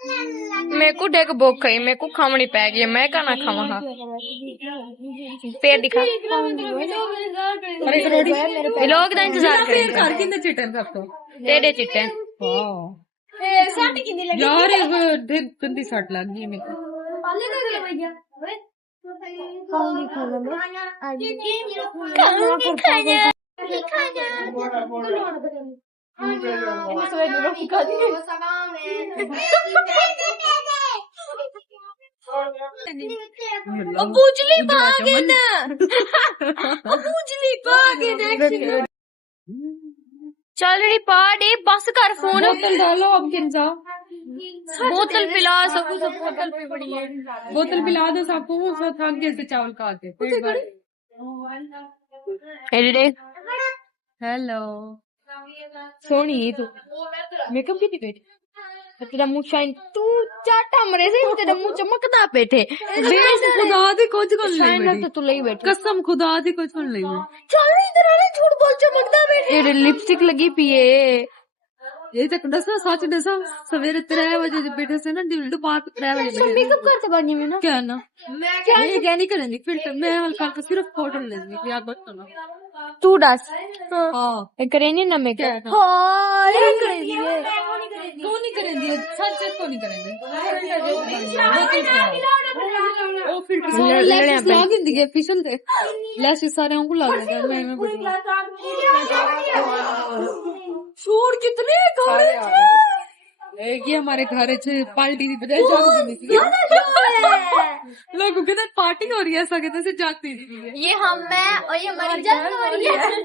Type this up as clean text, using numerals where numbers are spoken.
मेरे को देख भूख गई, मेरे को खावनी पै गई, मैं कहना खावा हाँ पेट दिखा लोग का इंतजार करेंगे तेरे चिट्टे यार गंदी सट लग गई मेरे बुझली भागे ना बुझली भागे ना चल रही पार्टी बस कर फोन बोतल डालो अब गिन जाओ बोतल पिला सबको सब बोतल पे पड़ी है बोतल पिला दो सबको वो सब थक गए से चावल खा के हेलो सोनी तू मेकअप की नहीं बैठी तेरा मुंह शाइन तू चाटा मरे से तेरा मुंह चमकता बैठे खुदा दी कुछ कर शाइन तो तू ले बैठी कसम खुदा दी कुछ कर ले चल इधर आ झूठ बोल चमकता बैठे तेरे लिपस्टिक लगी पिए ये तक दसा सच दसा सवेरे 3 बजे बैठे से ना दिल बात 3 बजे मेकअप करते बानी में ना क्या ना ये क्या नहीं करेंगी फिल्टर मैं हल्का हल्का सिर्फ फोटो लेंगी याद मत करना तू डांस हां करेंगे ना मेकअप हां ये करेंगे क्यों नहीं करेंगे सच तो नहीं करेंगे ओ फिल्टर सारे लैशेस लगा देंगे फेशियल पे लैशेस सारे हमको लगा देंगे मैं शोर कितने ये हमारे घर पार्टी की बजाय लोगों के पार्टी हो रही है ऐसा कहते से जाती ये हम मैं और ये हमारी जान हो रही है